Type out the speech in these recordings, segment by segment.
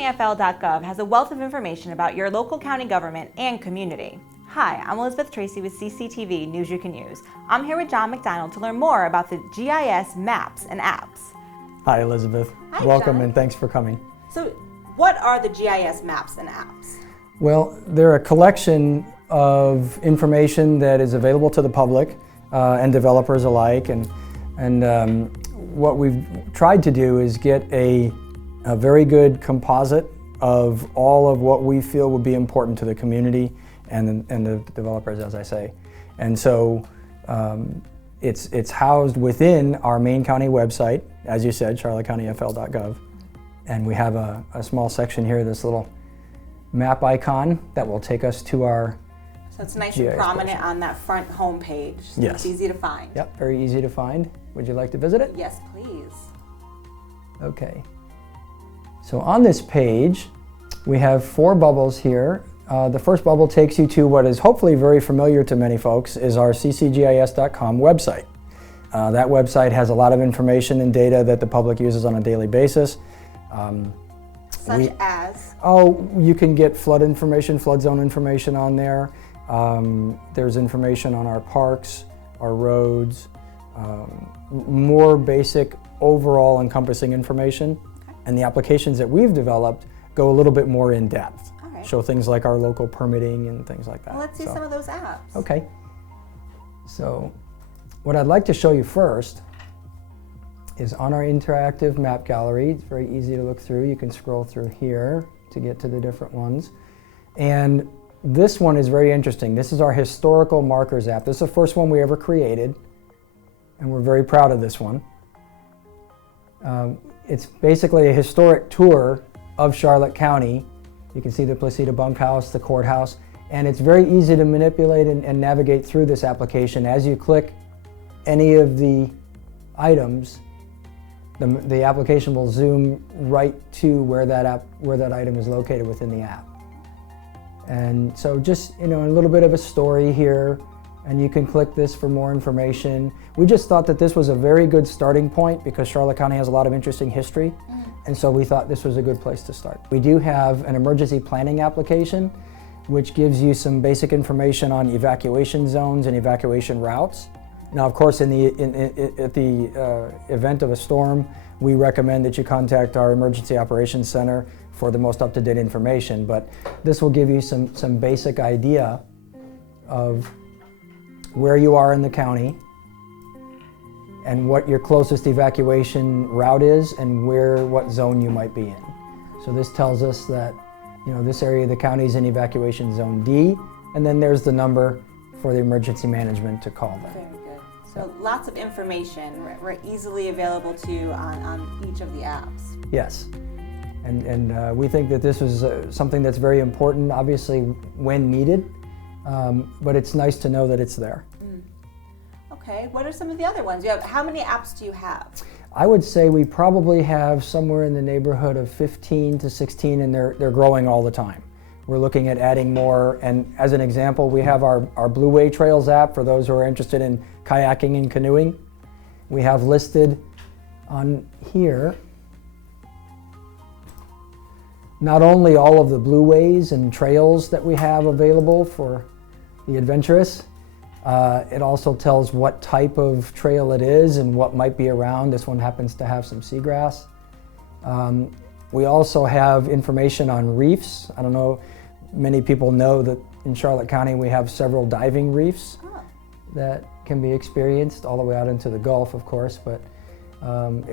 CharlotteCountyFL.gov has a wealth of information about your local county government and community. Hi, I'm Elizabeth Tracy with CCTV News You Can Use. I'm here with John McDonald to learn more about the GIS maps and apps. Hi, Elizabeth. Hi, welcome, John. and thanks for coming. So, what are the GIS maps and apps? Well, they're a collection of information that is available to the public and developers alike, and what we've tried to do is get a very good composite of all of what we feel would be important to the community and the developers, as I say. And so it's housed within our main county website, as you said, charlottecountyfl.gov. And we have a small section here, this little map icon that will take us to our So it's nice GIS and prominent portion. on that front home page, so Yes. it's easy to find. Yep, very easy to find. Would you like to visit it? Yes, please. Okay. So on this page, we have 4 bubbles here. The first bubble takes you to what is hopefully very familiar to many folks, is our ccgis.com website. That website has a lot of information and data that the public uses on a daily basis. Such as? Oh, you can get flood information, flood zone information on there. There's information on our parks, our roads, more basic overall encompassing information. Okay. And the applications that we've developed go a little bit more in depth. Okay. Show things like our local permitting and things like that. Well, let's see some of those apps. Okay. So what I'd like to show you first is on our interactive map gallery. It's very easy to look through. You can scroll through here to get to the different ones. And this one is very interesting. This is our historical markers app. This is the first one we ever created, and we're very proud of this one. It's basically a historic tour of Charlotte County. You can see the Placida bunkhouse, the courthouse, and it's very easy to manipulate and navigate through this application. As you click any of the items, the application will zoom right to where that item is located within the app. And so just, a little bit of a story here, and you can click this for more information. We just thought that this was a very good starting point because Charlotte County has a lot of interesting history, and so we thought this was a good place to start. We do have an emergency planning application, which gives you some basic information on evacuation zones and evacuation routes. Now, of course, at the event of a storm, we recommend that you contact our Emergency Operations Center for the most up-to-date information, but this will give you some basic idea of where you are in the county and what your closest evacuation route is and what zone you might be in. So this tells us that this area of the county is in evacuation zone D, and then there's the number for the emergency management to call them. Very good. So lots of information, right, easily available to you on each of the apps. Yes. And we think that this is something that's very important, obviously, when needed, but it's nice to know that it's there. Okay, what are some of the other ones? How many apps do you have? I would say we probably have somewhere in the neighborhood of 15 to 16, and they're growing all the time. We're looking at adding more, and as an example, we have our Blue Way Trails app for those who are interested in kayaking and canoeing. We have listed on here not only all of the blue ways and trails that we have available for the adventurous, it also tells what type of trail it is and what might be around. This one happens to have some seagrass. We also have information on reefs. I don't know, many people know that in Charlotte County we have several diving reefs that can be experienced all the way out into the Gulf, of course, but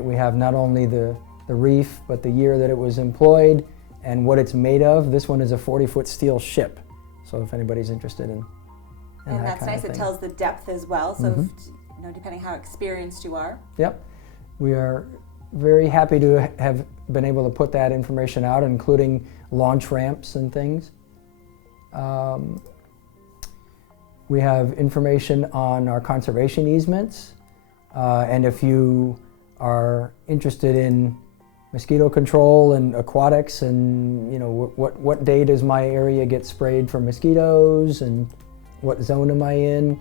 we have not only the reef, but the year that it was employed and what it's made of. This one is a 40-foot steel ship, so if anybody's interested in and that that's kind nice. of thing. It tells the depth as well, so depending how experienced you are. Yep. We are very happy to have been able to put that information out, including launch ramps and things. We have information on our conservation easements, and if you are interested in mosquito control and aquatics, and what day does my area get sprayed for mosquitoes and what zone am I in,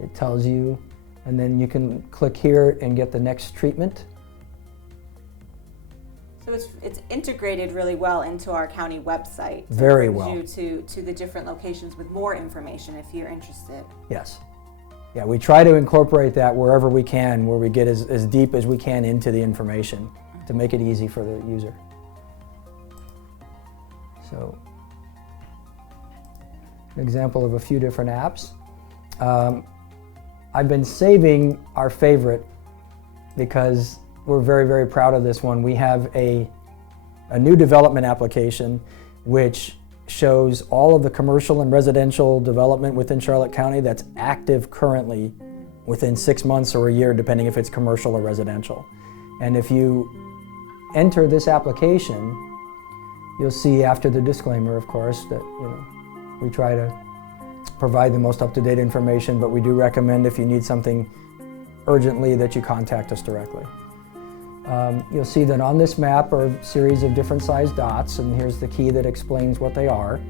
it tells you, and then you can click here and get the next treatment. So it's integrated really well into our county website. So Very it well. brings you to the different locations with more information if you're interested. Yes. Yeah, we try to incorporate that wherever we can, where we get as deep as we can into the information to make it easy for the user. So, an example of a few different apps. I've been saving our favorite because we're very, very proud of this one. We have a new development application which shows all of the commercial and residential development within Charlotte County that's active currently within 6 months or a year, depending if it's commercial or residential. And if you enter this application, you'll see after the disclaimer, of course, that we try to provide the most up-to-date information, but we do recommend if you need something urgently that you contact us directly. You'll see that on this map are a series of different sized dots, and here's the key that explains what they are.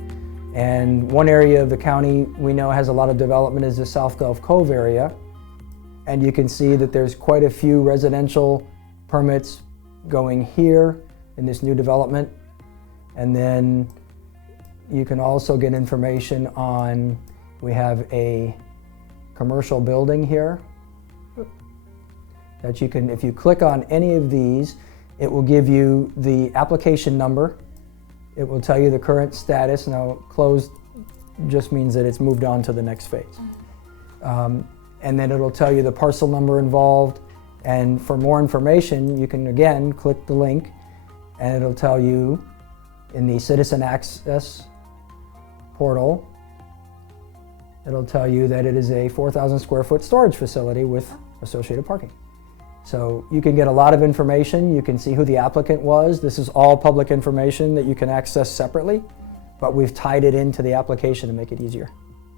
And one area of the county we know has a lot of development is the South Gulf Cove area. And you can see that there's quite a few residential permits going here in this new development. And then you can also get information on, we have a commercial building here that you can, if you click on any of these, it will give you the application number. It will tell you the current status. Now, closed just means that it's moved on to the next phase. And then it'll tell you the parcel number involved. And for more information, you can again click the link and it'll tell you in the Citizen Access portal, it'll tell you that it is a 4,000 square foot storage facility with associated parking. So you can get a lot of information. You can see who the applicant was. This is all public information that you can access separately, but we've tied it into the application to make it easier.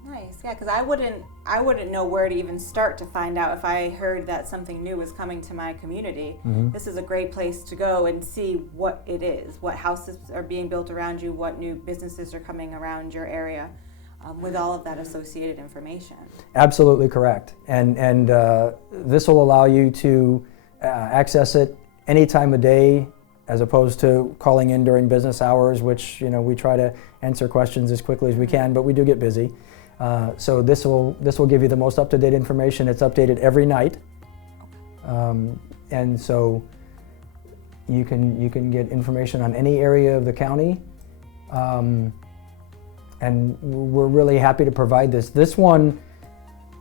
Nice, yeah, because I wouldn't know where to even start to find out if I heard that something new was coming to my community. This is a great place to go and see what it is, what houses are being built around you, what new businesses are coming around your area. With all of that associated information. Absolutely correct. And this will allow you to access it any time of day as opposed to calling in during business hours, which we try to answer questions as quickly as we can, but we do get busy. So this will give you the most up-to-date information. It's updated every night. And so you can get information on any area of the county. And we're really happy to provide this. This one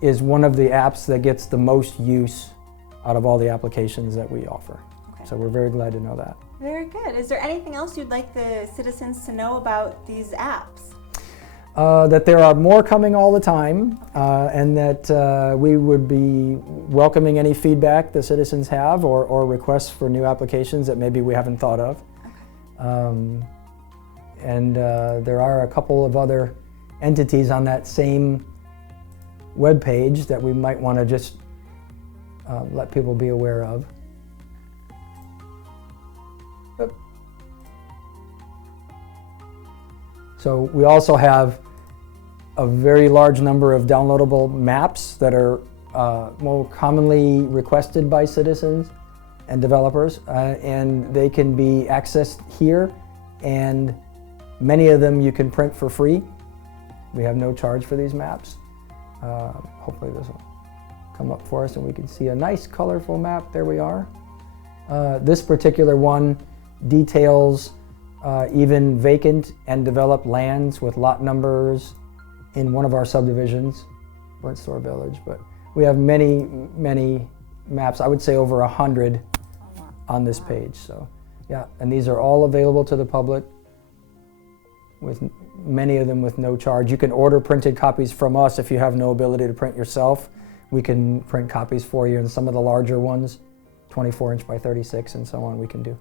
is one of the apps that gets the most use out of all the applications that we offer. Okay. So we're very glad to know that. Very good. Is there anything else you'd like the citizens to know about these apps? That there are more coming all the time, and that we would be welcoming any feedback the citizens have or requests for new applications that maybe we haven't thought of. Okay. And there are a couple of other entities on that same web page that we might want to just let people be aware of. So we also have a very large number of downloadable maps that are more commonly requested by citizens and developers, and they can be accessed here, and many of them you can print for free. We have no charge for these maps. Hopefully this will come up for us and we can see a nice colorful map. There we are. This particular one details even vacant and developed lands with lot numbers in one of our subdivisions, Burnt Store Village. But we have many, many maps. I would say over 100 on this page. So yeah, and these are all available to the public, with many of them with no charge. You can order printed copies from us if you have no ability to print yourself. We can print copies for you, and some of the larger ones, 24 inch by 36 and so on, we can do.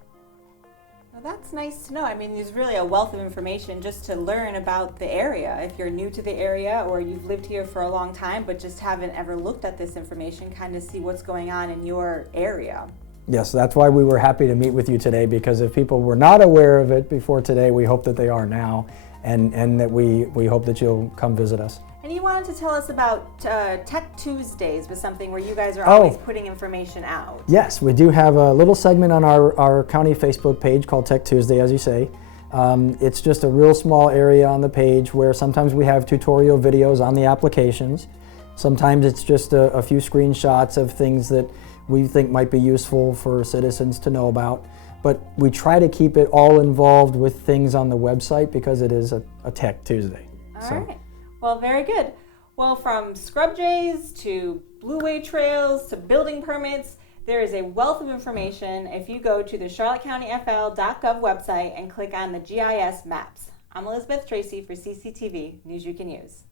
Well, that's nice to know. I mean, there's really a wealth of information just to learn about the area. If you're new to the area or you've lived here for a long time but just haven't ever looked at this information, kind of see what's going on in your area. Yes, that's why we were happy to meet with you today, because if people were not aware of it before today, we hope that they are now, and that we hope that you'll come visit us. And you wanted to tell us about Tech Tuesdays was something where you guys are always putting information out. Yes, we do have a little segment on our county Facebook page called Tech Tuesday, as you say. It's just a real small area on the page where sometimes we have tutorial videos on the applications. Sometimes it's just a few screenshots of things that we think might be useful for citizens to know about. But we try to keep it all involved with things on the website because it is a Tech Tuesday. All right. Well, very good. Well, from scrub jays to blueway trails to building permits, there is a wealth of information if you go to the charlottecountyfl.gov website and click on the GIS maps. I'm Elizabeth Tracy for CCTV News You Can Use.